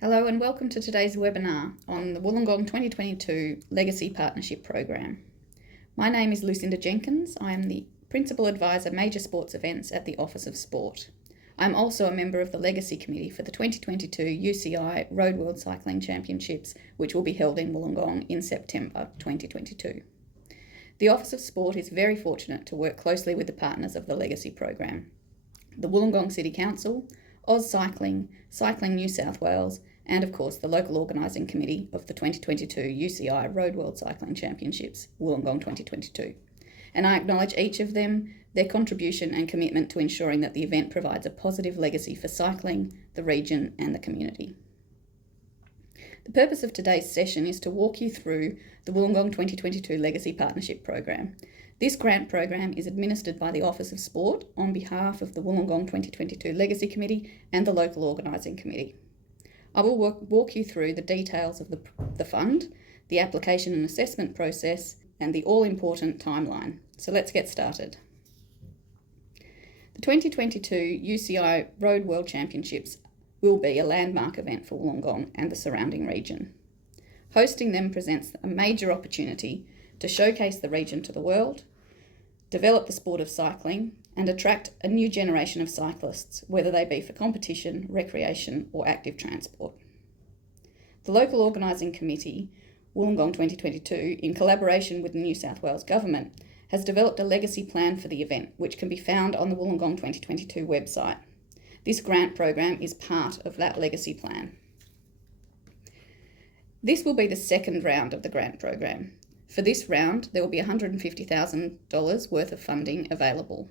Hello and welcome to today's webinar on the Wollongong 2022 Legacy Partnership Program. My name is Lucinda Jenkins. I am the Principal Advisor Major Sports Events at the Office of Sport. I'm also a member of the Legacy Committee for the 2022 UCI Road World Cycling Championships, which will be held in Wollongong in September 2022. The Office of Sport is very fortunate to work closely with the partners of the Legacy Program: the Wollongong City Council, Oz Cycling, Cycling New South Wales, and of course the local organising committee of the 2022 UCI Road World Cycling Championships, Wollongong 2022. And I acknowledge each of them, their contribution and commitment to ensuring that the event provides a positive legacy for cycling, the region and the community. The purpose of today's session is to walk you through the Wollongong 2022 Legacy Partnership Program. This grant program is administered by the Office of Sport on behalf of the Wollongong 2022 Legacy Committee and the local organising committee. I will walk you through the details of the fund, the application and assessment process, and the all-important timeline. So let's get started. The 2022 UCI Road World Championships will be a landmark event for Wollongong and the surrounding region. Hosting them presents a major opportunity to showcase the region to the world, develop the sport of cycling, and attract a new generation of cyclists, whether they be for competition, recreation, or active transport. The local organising committee, Wollongong 2022, in collaboration with the New South Wales Government, has developed a legacy plan for the event, which can be found on the Wollongong 2022 website. This grant program is part of that legacy plan. This will be the second round of the grant program. For this round, there will be $150,000 worth of funding available.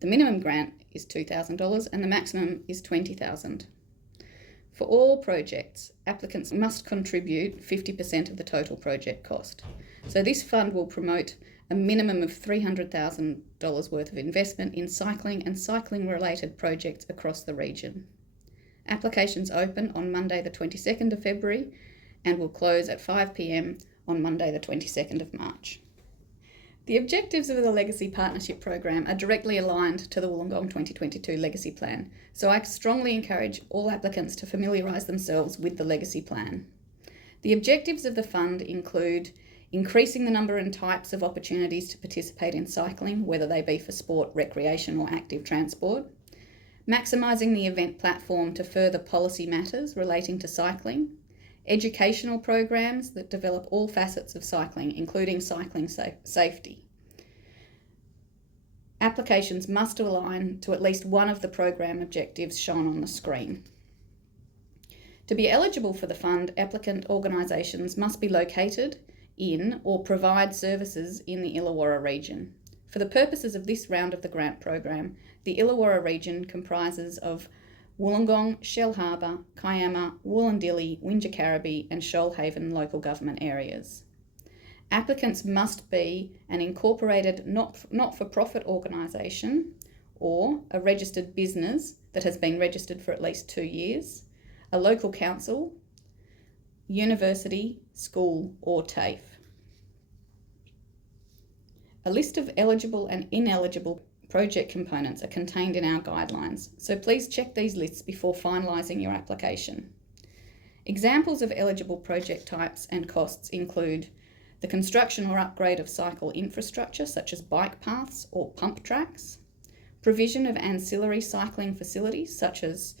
The minimum grant is $2,000 and the maximum is $20,000. For all projects, applicants must contribute 50% of the total project cost. So this fund will promote a minimum of $300,000 worth of investment in cycling and cycling-related projects across the region. Applications open on Monday the 22nd of February and will close at 5 p.m. on Monday the 22nd of March. The objectives of the Legacy Partnership Program are directly aligned to the Wollongong 2022 Legacy Plan, so I strongly encourage all applicants to familiarise themselves with the Legacy Plan. The objectives of the fund include increasing the number and types of opportunities to participate in cycling, whether they be for sport, recreation or active transport, maximising the event platform to further policy matters relating to cycling, educational programs that develop all facets of cycling, including cycling safety. Applications must align to at least one of the program objectives shown on the screen. To be eligible for the fund, applicant organisations must be located in or provide services in the Illawarra region. For the purposes of this round of the grant program, the Illawarra region comprises of Wollongong, Shellharbour, Kiama, Wollondilly, Wingecarribee and Shoalhaven local government areas. Applicants must be an incorporated not-for-profit organisation or a registered business that has been registered for at least 2 years, a local council, university, school or TAFE. A list of eligible and ineligible project components are contained in our guidelines, so please check these lists before finalising your application. Examples of eligible project types and costs include the construction or upgrade of cycle infrastructure such as bike paths or pump tracks, provision of ancillary cycling facilities such as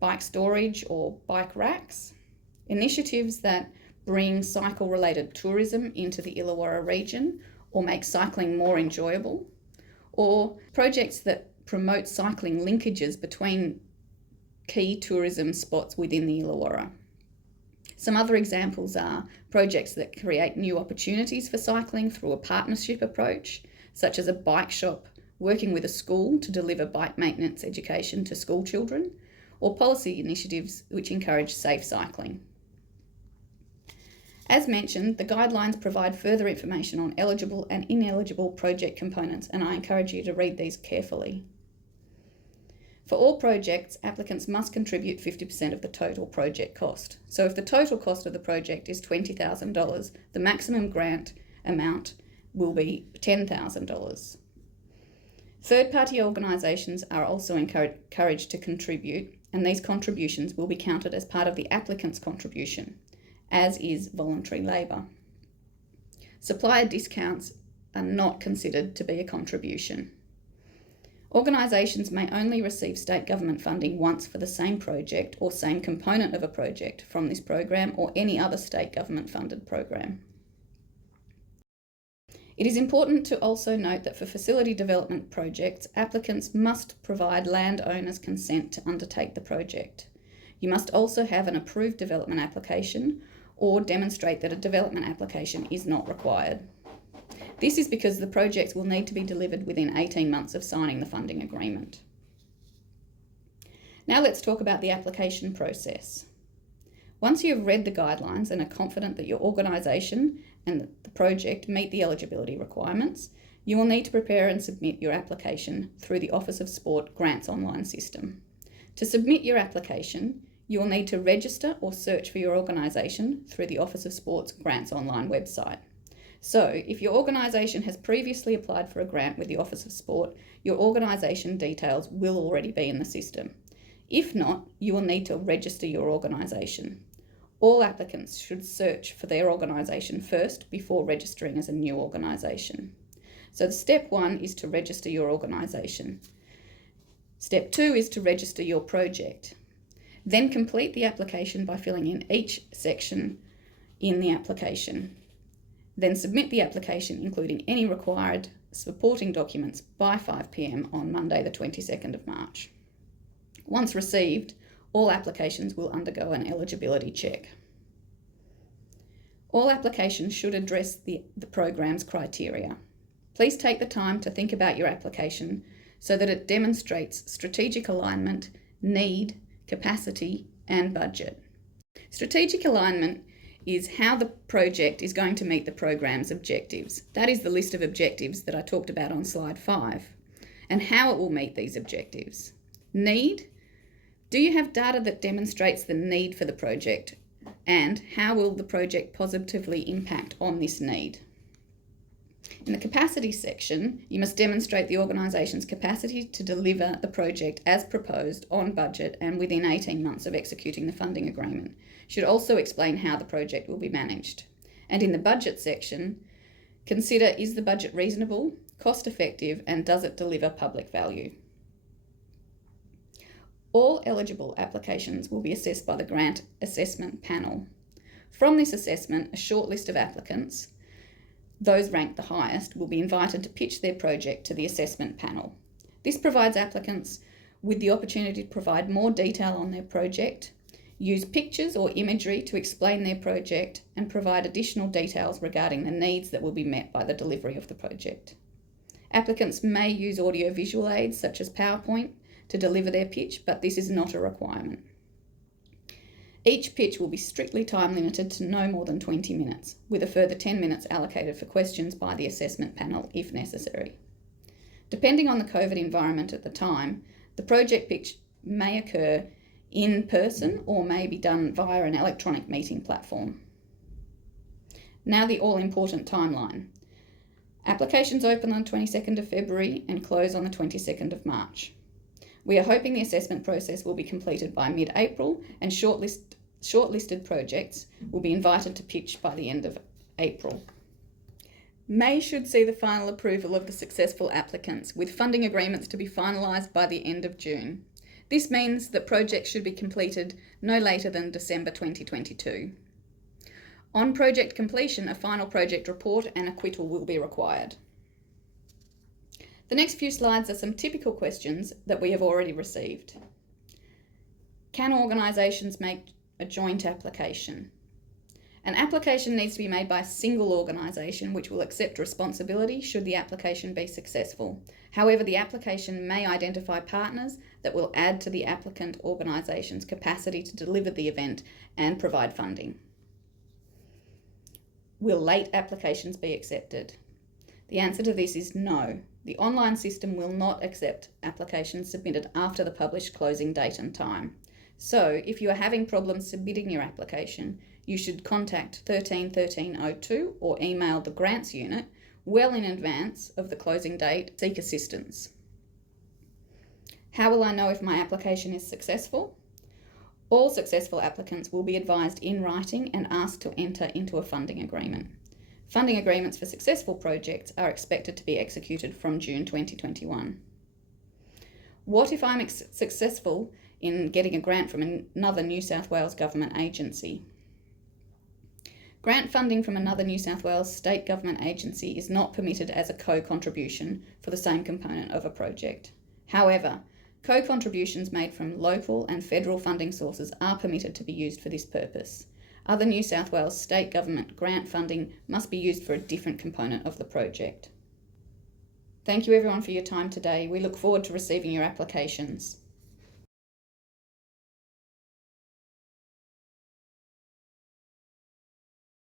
bike storage or bike racks, initiatives that bring cycle-related tourism into the Illawarra region or make cycling more enjoyable, or projects that promote cycling linkages between key tourism spots within the Illawarra. Some other examples are projects that create new opportunities for cycling through a partnership approach, such as a bike shop working with a school to deliver bike maintenance education to school children, or policy initiatives which encourage safe cycling. As mentioned, the guidelines provide further information on eligible and ineligible project components, and I encourage you to read these carefully. For all projects, applicants must contribute 50% of the total project cost. So if the total cost of the project is $20,000, the maximum grant amount will be $10,000. Third-party organisations are also encouraged to contribute and these contributions will be counted as part of the applicant's contribution, as is voluntary labour. Supplier discounts are not considered to be a contribution. Organisations may only receive state government funding once for the same project or same component of a project from this program or any other state government funded program. It is important to also note that for facility development projects, applicants must provide landowners' consent to undertake the project. You must also have an approved development application or demonstrate that a development application is not required. This is because the projects will need to be delivered within 18 months of signing the funding agreement. Now let's talk about the application process. Once you have read the guidelines and are confident that your organisation and the project meet the eligibility requirements, you will need to prepare and submit your application through the Office of Sport Grants online system. To submit your application, you will need to register or search for your organisation through the Office of Sport's Grants online website. So, if your organisation has previously applied for a grant with the Office of Sport, your organisation details will already be in the system. If not, you will need to register your organisation. All applicants should search for their organisation first before registering as a new organisation. So step 1 is to register your organisation. Step 2 is to register your project. Then complete the application by filling in each section in the application. Then submit the application, including any required supporting documents, by 5 p.m. on Monday the 22nd of March. Once received, all applications will undergo an eligibility check. All applications should address the program's criteria. Please take the time to think about your application so that it demonstrates strategic alignment, need, capacity, and budget. Strategic alignment is how the project is going to meet the program's objectives. That is the list of objectives that I talked about on slide 5, and how it will meet these objectives. Need: do you have data that demonstrates the need for the project, and how will the project positively impact on this need? In the capacity section, you must demonstrate the organisation's capacity to deliver the project as proposed, on budget, and within 18 months of executing the funding agreement. You should also explain how the project will be managed. And in the budget section, consider, is the budget reasonable, cost effective, and does it deliver public value? All eligible applications will be assessed by the Grant Assessment Panel. From this assessment, a short list of applicants, those ranked the highest, will be invited to pitch their project to the assessment panel. This provides applicants with the opportunity to provide more detail on their project, use pictures or imagery to explain their project, and provide additional details regarding the needs that will be met by the delivery of the project. Applicants may use audio-visual aids such as PowerPoint to deliver their pitch, but this is not a requirement. Each pitch will be strictly time limited to no more than 20 minutes, with a further 10 minutes allocated for questions by the assessment panel if necessary. Depending on the COVID environment at the time, the project pitch may occur in person or may be done via an electronic meeting platform. Now the all-important timeline. Applications open on the 22nd of February and close on the 22nd of March. We are hoping the assessment process will be completed by mid-April, and shortlisted projects will be invited to pitch by the end of April. May should see the final approval of the successful applicants, with funding agreements to be finalised by the end of June. This means that projects should be completed no later than December 2022. On project completion, a final project report and acquittal will be required. The next few slides are some typical questions that we have already received. Can organisations make a joint application? An application needs to be made by a single organisation which will accept responsibility should the application be successful. However, the application may identify partners that will add to the applicant organisation's capacity to deliver the event and provide funding. Will late applications be accepted? The answer to this is no. The online system will not accept applications submitted after the published closing date and time. So, if you are having problems submitting your application, you should contact 13 1302 or email the Grants Unit well in advance of the closing date to seek assistance. How will I know if my application is successful? All successful applicants will be advised in writing and asked to enter into a funding agreement. Funding agreements for successful projects are expected to be executed from June 2021. What if I'm successful in getting a grant from another New South Wales government agency? Grant funding from another New South Wales state government agency is not permitted as a co-contribution for the same component of a project. However, co-contributions made from local and federal funding sources are permitted to be used for this purpose. Other New South Wales state government grant funding must be used for a different component of the project. Thank you everyone for your time today. We look forward to receiving your applications.